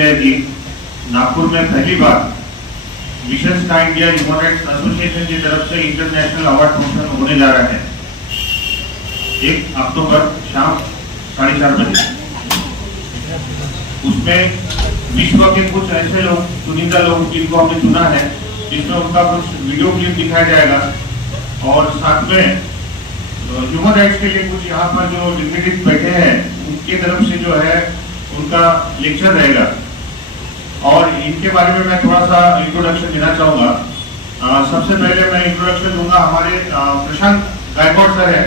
है कि नागपुर में पहली बार mission sky India human rights association की तरफ से इंटरनेशनल अवार्ड फंक्शन होने जा रहा है 1 अक्टूबर शाम 4:30 बजे। उसमें विश्व के कुछ ऐसे लोग, चुनिंदा लोग जिनको हमने चुना है, जिसमें उनका कुछ वीडियो क्लिप दिखाया जाएगा और साथ में ह्यूमन राइट्स के लिए कुछ यहाँ पर जो डिग्निटीज बैठे हैं उनके तरफ से जो है उनका लेक्चर रहेगा। और इनके बारे में मैं थोड़ा सा इंट्रोडक्शन देना चाहूँगा। सबसे पहले मैं इंट्रोडक्शन दूंगा हमारे प्रशांत गायकवाड़ सर है,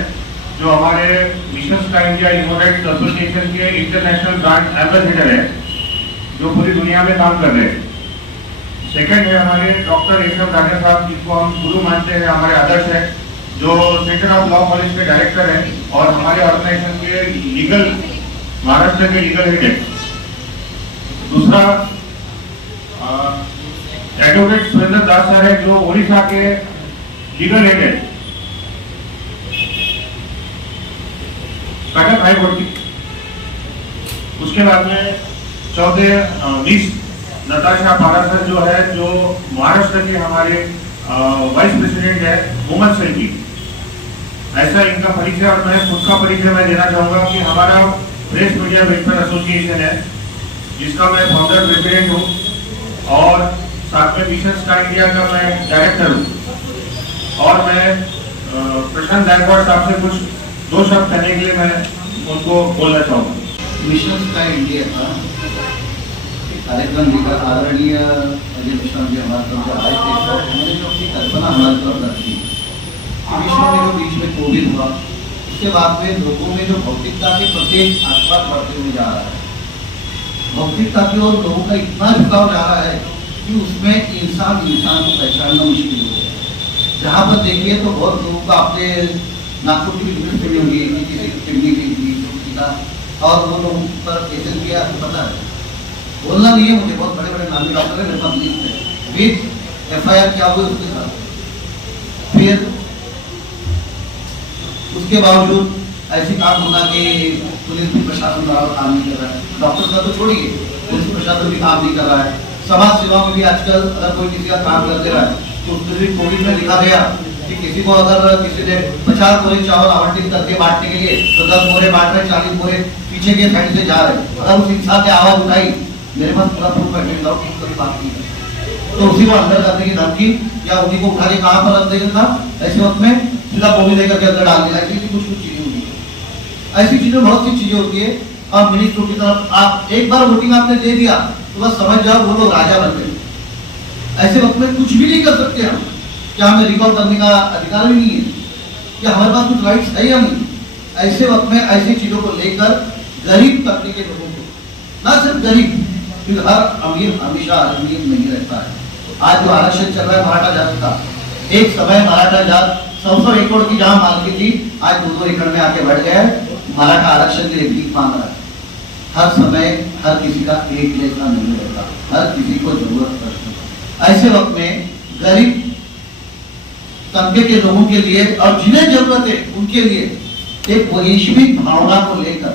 जो हमारे mission sky India human rights association के इंटरनेशनल ब्रांच एम्बेसडर है, जो पूरी दुनिया में काम कर रहे हैं। सेकंड है हमारे डॉक्टर एसएम राजा साहब, जिनको हम गुरु मानते हैं, हमारे आदर्श है, जो सेंटर ऑफ लॉ कॉलेज के डायरेक्टर हैं और हमारे ऑर्गेनाइजेशन के लीगल, महाराष्ट्र के लीगल हेड है। दूसरा एडवोकेट सुरेंद्र दास सर है, जो ओडिशा के लीगल हेड है कटक हाई कोर्ट की। उसके बाद में चौथे मिस नताशा पारासर जो है, जो महाराष्ट्र के हमारे वाइस प्रेसिडेंट है मोहम्मद सेल की। ऐसा इनका परिचय। और मैं खुद का परिचय मैं देना चाहूंगा कि हमारा प्रेस मीडिया वेलफेयर एसोसिएशन है, जिसका मैं फाउंडर प्रेसिडेंट हूँ और साथ में मिशन स्काई इंडिया का मैं डायरेक्टर हूँ। और मैं प्रशांत गायकवाड़ साहब से कुछ 2 शब्द कहने के लिए मैं उनको बोलना चाहूँगा। मिशन स्काई इंडिया का कार्यक्रम लेकर आदरणीय अजय मिश्रा जी हमारे तरफ आए थे, तो उन्होंने जो अपनी कल्पना हमारे तरफ रखी विश्व में जो बीच में कोविड हुआ, उसके बाद में लोगों में जो भौतिकता के प्रति आस्था बढ़ते हुए जा रहा है, भौतिकता की ओर लोगों का इतना झुकाव जा रहा है कि उसमें इंसान को पहचानना मुश्किल हो गया। जहाँ पर देखिए तो बहुत लोगों का अपने नागपुर की वीडियो सुनी होगी कि किसी चिमनी की का, और वो लोगों पर कैसे किया पता है, बोलना नहीं है मुझे, बहुत बड़े बड़े नामी डॉक्टर है मेरे पास लिस्ट है, विद एफआईआर क्या हुई उसके साथ। फिर उसके बावजूद ऐसी काम होना कि पुलिस भी प्रशासन द्वारा काम नहीं कर रहा है, डॉक्टर का तो छोड़िए, पुलिस प्रशासन भी काम नहीं कर रहा है। समाज सेवा में भी आजकल अगर कोई किसी का काम कर दे रहा है तो उसमें भी कोविड में लिखा गया कि किसी को अगर किसी ने 50 बोरे चावल आवंटित करके बांटने के लिए तो 10 बोरे बांट रहे, 40 बोरे पीछे के साइड से जा रहे, अगर उस इंसान ने आवाज उठाई, मेरे पास पूरा प्रूफ है, बात की तो उसी को अंदर करने की धमकी या उसी को उठा के कहाँ पर रख देगा था, ऐसे वक्त में सीधा बोली देकर के अंदर डाल देगा। ऐसी कुछ चीजें होती है, ऐसी चीजें बहुत सी चीजें होती है। अब मिनिस्ट्रों की तरफ आप एक बार वोटिंग आपने दे दिया तो बस समझ जाओ वो लोग राजा बन गए। ऐसे वक्त में कुछ भी नहीं कर सकते हम, क्या हमें रिकॉल करने का अधिकार भी नहीं है, क्या हमारे पास कुछ राइट्स है या नहीं। ऐसे वक्त में ऐसी चीजों को लेकर गरीब तबके के लोगों को, ना सिर्फ गरीब, फिर हर अमीर हमेशा अमीर नहीं रहता है। आज जो आरक्षण चल रहा है मराठा जात का, एक समय मराठा जात 100 एकड़ की जहां मालकी थी, आज 2-2 एकड़ में आके बढ़ गया है। मराठा आरक्षण के लिए भीख मांग रहा है। हर समय हर किसी का एक जैसा नहीं रहता, हर किसी को जरूरत पड़ती है। ऐसे वक्त में गरीब तबके के लोगों के लिए और जिन्हें जरूरत है उनके लिए एक वैश्विक भावना को लेकर,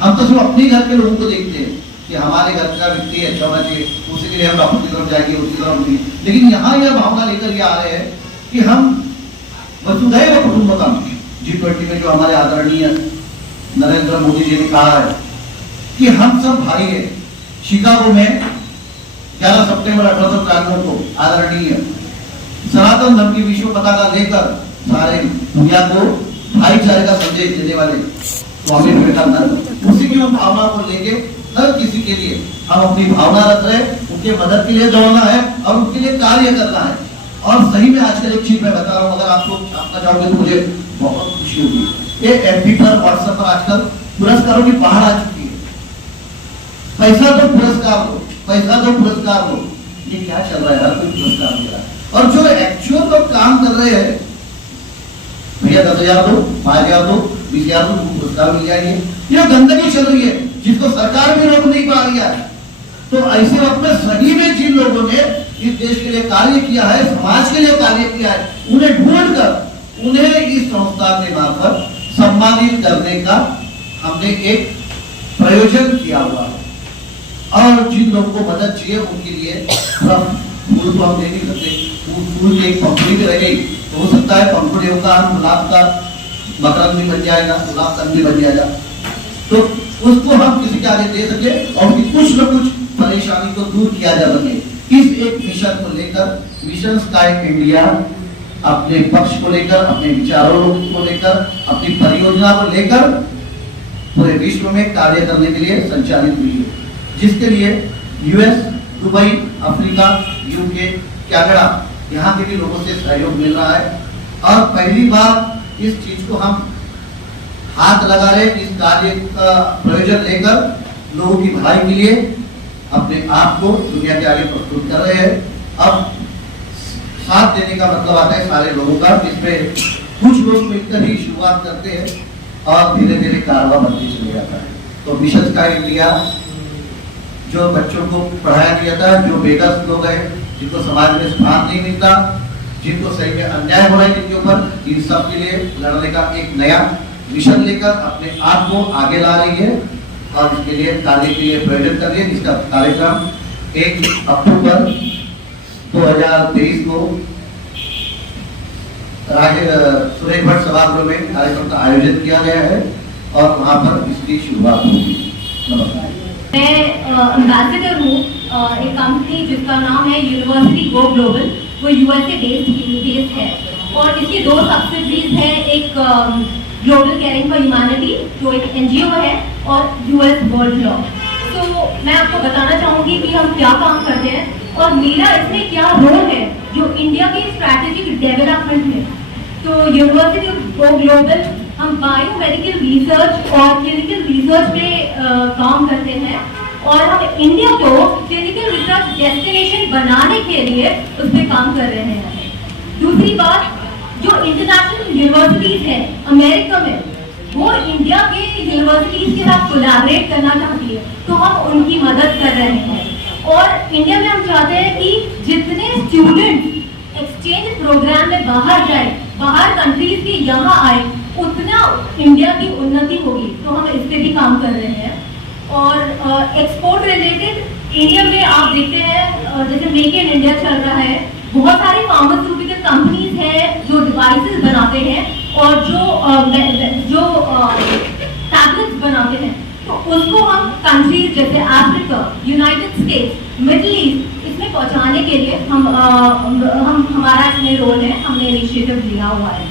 हम तो सिर्फ अपने घर के लोगों को देखते हैं कि हमारे घर का व्यक्ति अच्छा होना चाहिए, उसी के लिए हम डॉक्टर की तरफ जाएंगे, उसकी तरफ नहीं। लेकिन यहाँ यह भावना लेकर के आ रहे हैं कि हम वसुधैव कुटुंबकम, G20 में जो हमारे आदरणीय नरेंद्र मोदी जी ने कहा है कि हम सब भाई है। शिकागो में 11 सितंबर 1893 को आदरणीय सनातन धर्म की विश्व पताका लेकर सारे दुनिया को भाईचारे का संदेश देने वाले स्वामी विवेकानंद, उसी की भावना को लेके हर किसी के लिए हम अपनी भावना रख रहे हैं, उनके मदद के लिए दौड़ना है और उनके लिए कार्य करना है। और सही में आजकल एक चीज मैं बता रहा हूँ, अगर आप लोग जानना चाहोगे तो मुझे बहुत खुशी होगी। ये एफबी पर, व्हाट्सएप पर आजकल पुरस्कारों की बाहर आ चुकी है। पैसा दो पुरस्कार दो, पैसा दो पुरस्कार दो, ये क्या चल रहा है? हर कोई पुरस्कार दे रहा है। और जो एक्चुअल लोग काम कर रहे हैं, भैया 10,000 दो, 5,000 दो, 20,000 दो, पुरस्कार मिल जाएंगे। ये गंदगी चल रही है जिसको सरकार भी रोक नहीं पा रही है। तो ऐसे वक्त में सही में जिन लोगों ने इस देश के लिए कार्य किया है, समाज के लिए कार्य किया है, उन्हें ढूंढकर उन्हें इस संस्था के मार्फत सम्मानित करने का हमने एक प्रयोजन किया हुआ है। और जिन लोगों को मदद चाहिए उनके लिए फूल तो हम दे नहीं सकते, फूल की एक पंखुड़ी भी रह गई तो हो सकता है पंखुड़ियों का गुलाब का मकरंद भी बन जाएगा, गुलाब कंद भी बन जाएगा, तो उसको हम किसी के आगे दे सके और उनकी कुछ न कुछ परेशानी को दूर किया जा सके। इस एक मिशन को लेकर मिशन स्काई इंडिया अपने पक्ष को लेकर, अपने विचारों को लेकर, अपनी परियोजना को लेकर पूरे विश्व में कार्य करने के लिए संचालित हुई है, जिसके लिए US, Dubai, Africa, UK, Canada यहाँ के भी लोगों से सहयोग मिल रहा है। और पहली बार इस चीज को हम हाथ लगा रहे, इस कार्य का प्रयोजन लेकर लोगों की भलाई के लिए अपने आप को दुनिया के आगे प्रस्तुत कर रहे हैं। अब साथ देने का मतलब आता है सारे लोगों का, जिसमें कुछ लोग मिलकर ही शुरुआत करते हैं और धीरे धीरे कारवा बनते चले जाता है। तो मिशन स्काई इंडिया जो बच्चों को पढ़ाया नहीं जाता, जो बेघर लोग हैं, जिनको समाज में स्थान नहीं मिलता, जिनको सही में अन्याय हो रहा है जिनके ऊपर, इन सब के लिए लड़ने का एक नया मिशन लेकर अपने आप को आगे ला रही है और इसके लिए कार्य के लिए प्रेरित कर रही है। जिसका कार्यक्रम 1 अक्टूबर 2023 को सुरेश भट्ट सभागृह में कार्यक्रम का आयोजन किया गया है और वहां पर इसकी शुरुआत होगी। नमस्कार। मैं एम्बेसडर हूँ एक कंपनी जिसका नाम है यूनिवर्सिटी गो ग्लोबल, वो यूएसए बेस्ड है और इसकी 2 सब्सिडरीज हैं, एक ग्लोबल केयरिंग फॉर ह्यूमैनिटी जो एक एनजीओ है और यूएस वर्ल्ड लॉ। तो मैं आपको बताना चाहूँगी कि हम क्या काम करते हैं और मेरा इसमें क्या रोल है जो इंडिया के स्ट्रैटेजिक डेवलपमेंट में। तो यूनिवर्सिटी गो ग्लोबल हम बायोमेडिकल रिसर्च और क्लिनिकल रिसर्च पे काम करते हैं और हम इंडिया को क्लिनिकल रिसर्च डेस्टिनेशन बनाने के लिए उस पर काम कर रहे हैं। दूसरी बात, जो इंटरनेशनल यूनिवर्सिटीज हैं अमेरिका में, वो इंडिया के यूनिवर्सिटीज के साथ कोलैबोरेट करना चाहती है, तो हम उनकी मदद कर रहे हैं। और इंडिया में हम चाहते हैं कि जितने स्टूडेंट एक्सचेंज प्रोग्राम में बाहर जाए, बाहर कंट्रीज के यहाँ आए, उतना इंडिया की उन्नति होगी, तो हम इस पे भी काम कर रहे हैं। और एक्सपोर्ट रिलेटेड इंडिया में आप देखते हैं जैसे मेक इन इंडिया चल रहा है, बहुत सारी फार्मास्यूटिकल कंपनीज हैं जो डिवाइसेस बनाते हैं और जो टैबलेट्स बनाते हैं, तो उसको हम कंट्रीज जैसे Africa, United states, middle east, इसमें पहुंचाने के लिए हमारा इसमें रोल है, हमने इनिशिएटिव लिया हुआ है।